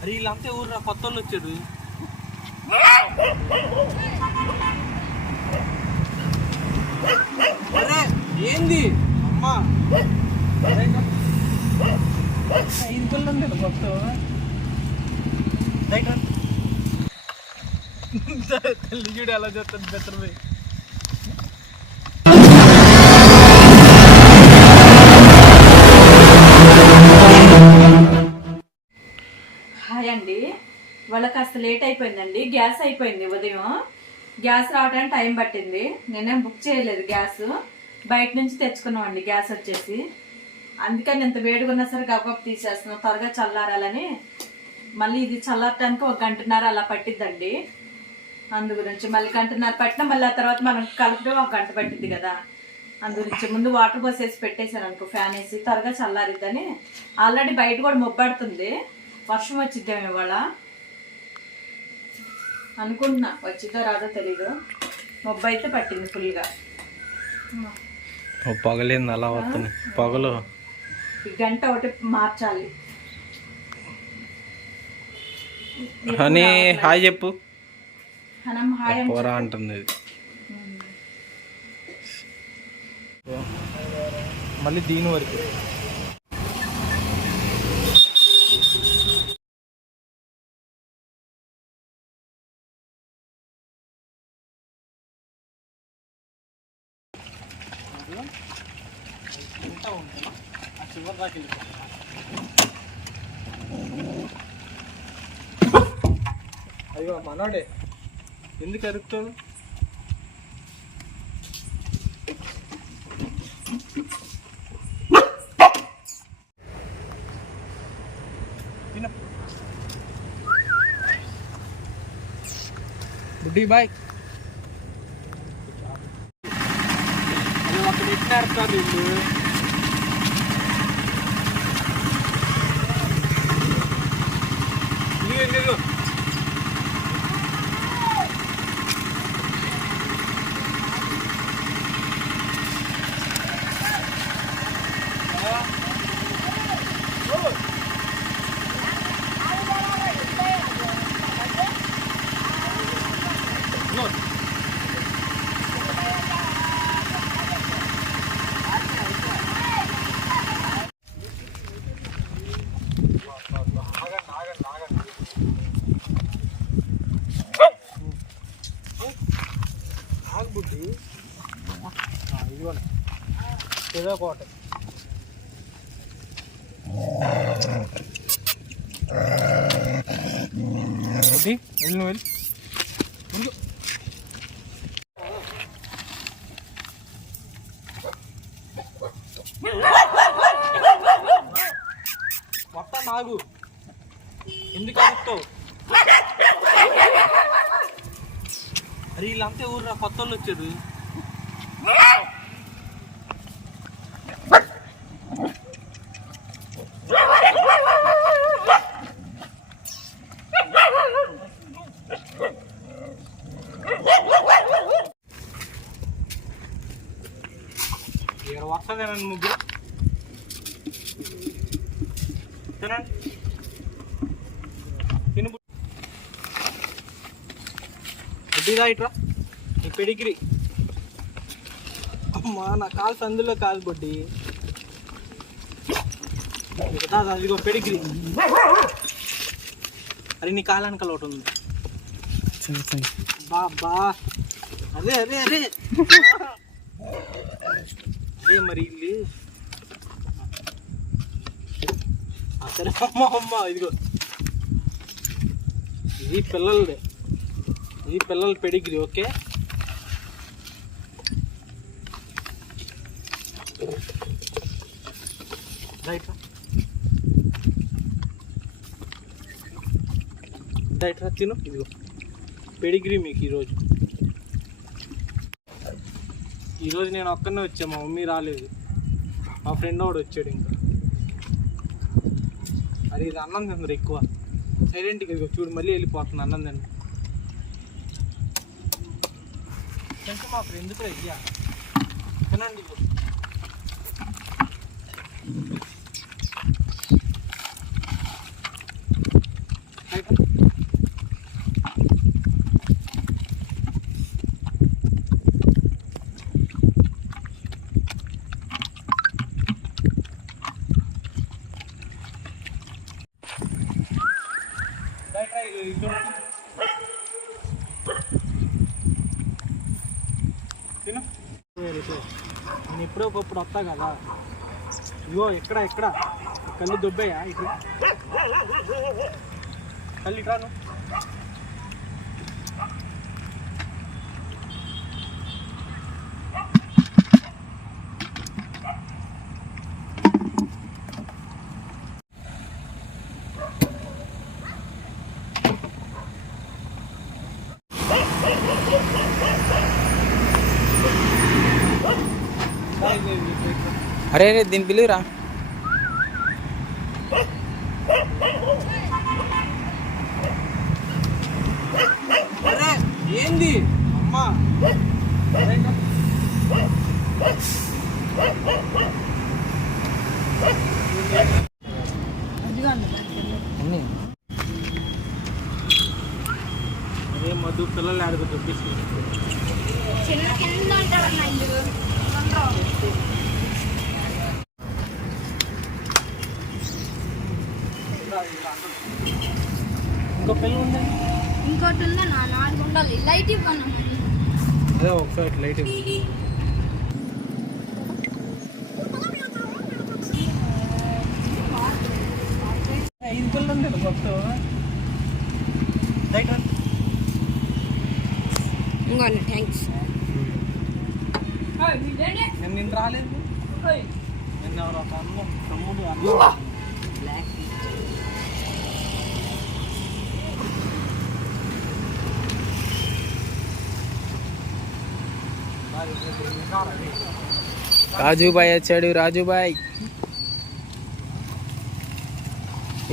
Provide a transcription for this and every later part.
అరే వీళ్ళంతా ఊరు కొత్త వాళ్ళు వచ్చారు. అరే ఏంది? అమ్మా. ఐదు పిల్లలు కొత్త తల్లి చూడు ఎలా చేస్తాను బెత్తరమే వాళ్ళకి కాస్త లేట్ అయిపోయిందండి. గ్యాస్ అయిపోయింది ఉదయం. గ్యాస్ రావడానికి టైం పట్టింది. నేనేం బుక్ చేయలేదు గ్యాస్. బయట నుంచి తెచ్చుకున్నామండి. గ్యాస్ వచ్చేసి. అందుకని ఎంత వేడిగా ఉన్నా సరే గబ్బప్ తీసేస్తున్నాం. త్వరగా చల్లారాలని. మళ్ళీ ఇది చల్లారటానికి ఒక గంటన్నర అలా పట్టిద్దండి. అందు గురించి మళ్ళీ గంటన్నర పట్టినా మళ్ళీ ఆ తర్వాత మనం కలపడం ఒక గంట పట్టిద్ది కదా. అందు గురించి ముందు వాటర్ పోసేసి పెట్టేశాను అనుకో ఫ్యాన్ వేసి త్వరగా చల్లారిద్దని. ఆల్రెడీ బయట కూడా మొబ్బడుతుంది. వర్షం వచ్చిద్దాం ఇవాళ. అనుకుంటున్నా. వచ్చిద్దో రాదో తెలీదు. మొబ్బు అయితే పట్టింది ఫుల్గా. పొగలేంది అలా వస్తుంది పొగలు. గంట ఒకటి మార్చాలి. అని హాయ్ చెప్పు. హనం హాయ్ అని పోరా అంటుంది ఇది. మళ్ళీ దీని వరకు. అయ్యో మనోడే. ఎందుకు అరుకుతావు తిను. బుడ్డి బాయ్ అది ఒక పెట్టినారు సార్ వీళ్ళు ఇదిగో. ఆగండి ఆగండి ఆగండి ఆగుబుడ్డి ఇదిగోండి ఏదో కోట బుడ్డి వెళ్ళి నువ్వు వెళ్ళి ఆగు. ఎందుకు అడుగుతావు అరే వీళ్ళంతా ఊరు కొత్త వాళ్ళు వచ్చారు. ఇక్కడ తినండి తిను బుడ్డిదా ఇట్రా నీ పెడిగిరి అమ్మా నా కాలు సందులో కాలు బొడ్డి అదిగో పెడిగిరి. అరే నీ కాలు వెనకాల ఒకటి ఉంది. బాబా. అదే అదే అదే. అదే మరి ఇల్లు. అసలు అమ్మ అమ్మ ఇదిగో. ఇది పిల్లలదే. ఇది పిల్లల పెడిగ్రీ ఓకే? రైట్ రైట్ రా తిను ఇదిగో. పెడిగ్రీ మీకు ఈరోజు. ఈరోజు నేను ఒక్కనే వచ్చా మా మమ్మీ రాలేదు. మా ఫ్రెండ్ వాడు వచ్చాడు ఇంకా. అది ఇది అన్నం తిందరు ఎక్కువ. సైలెంట్గా చూడు మళ్ళీ వెళ్ళిపోతుంది అన్నం తిన్న అంటే మా ఫ్రెండ్ కూడా అయ్యా తినండి ఇదిగో. తిను నేను ఒకప్పుడు వస్తా కదా. ఇగో ఎక్కడ ఎక్కడ? కళ్ళు దుబ్బాయా? ఇక్కడ కళ్ళు ఇట్రాను అరే రే దీని పిలువురా. అరే ఏంది? అమ్మా. అదే మధు పిల్లలు ఆడుకు దొబ్బేసి ఇంకో పిల్ల ఉంది ఇంకోటి ఉందా? నా నాలుగు ఉండాలి. లైట్ ఇవ్వను. అదే ఒకసారి లైట్ ఐదు పిల్లలు ఉంది మొత్తం లైట్ ఇంకోండి థ్యాంక్స్ నేను నిన్న రాలేదు. నిన్న ఎవరో ఒక అన్న. తమ్ముడు రాజుబాయ్ వచ్చాడు రాజుబాయ్.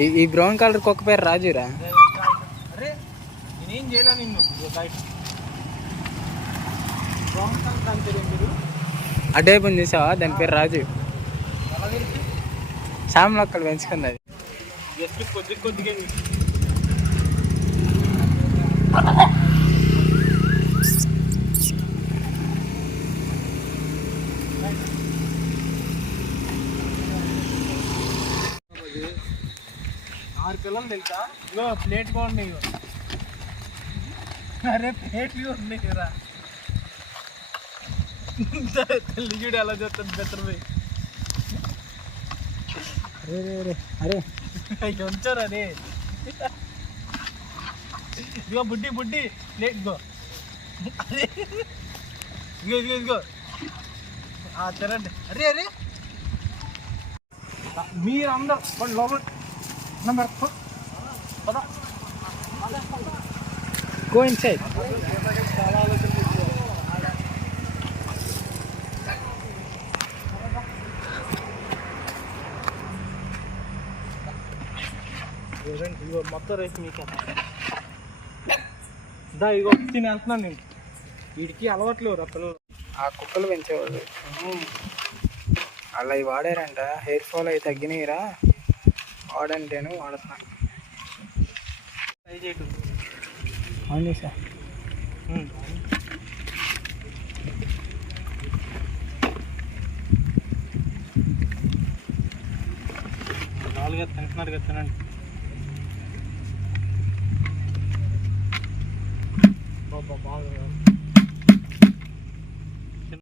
ఈ ఈ బ్రౌన్ కలర్ కుక్క పేరు రాజురా. అరే నేనేం చేయలే నిన్ను. ఇదిగో లైట్ రాంగ్ సాంగ్ అంతే మీరు అడే పని చూసావా? దాని పేరు రాజు. శ్యామ్ అక్కడ పెంచుకుంది అది కొద్ది కొద్దిగా ఆరు పిల్లలు తెలుసా? ఇగో ప్లేట్ కూడా ఉన్నాయి అరే ప్లేట్లు ఉన్నాయి కదా. తల్లి చూడు ఎలా చేస్తుంది బెత్తరపోయి అరే అరే అరే. అరే ఉంచారు అరే ఇదిగో బుడ్డి బుడ్డి. ప్లేట్ ఇదిగో. ఇదిగో ఇదిగో ఇదిగో. ఆ, తినండి అరే అరే. మీరు అందరు పండి లోపల. నంబర్ పద. గో ఇన్ సైడ్ చాలా ఆలోచన ఇగో మొత్తం రేసి మీకు దా ఇగో తిని వెళ్తున్నాను నేను. వీడికి అలవాట్లేవు రా పిల్లలు. ఆ కుక్కలు పెంచేవాళ్ళు. అలా ఇవి వాడారంట. హెయిర్ ఫాల్ అవి తగ్గినాయిరా. వాడండి నేను ట్రై చేయటం అవును సార్ నాలుగు తింటున్నారు కదా తినండి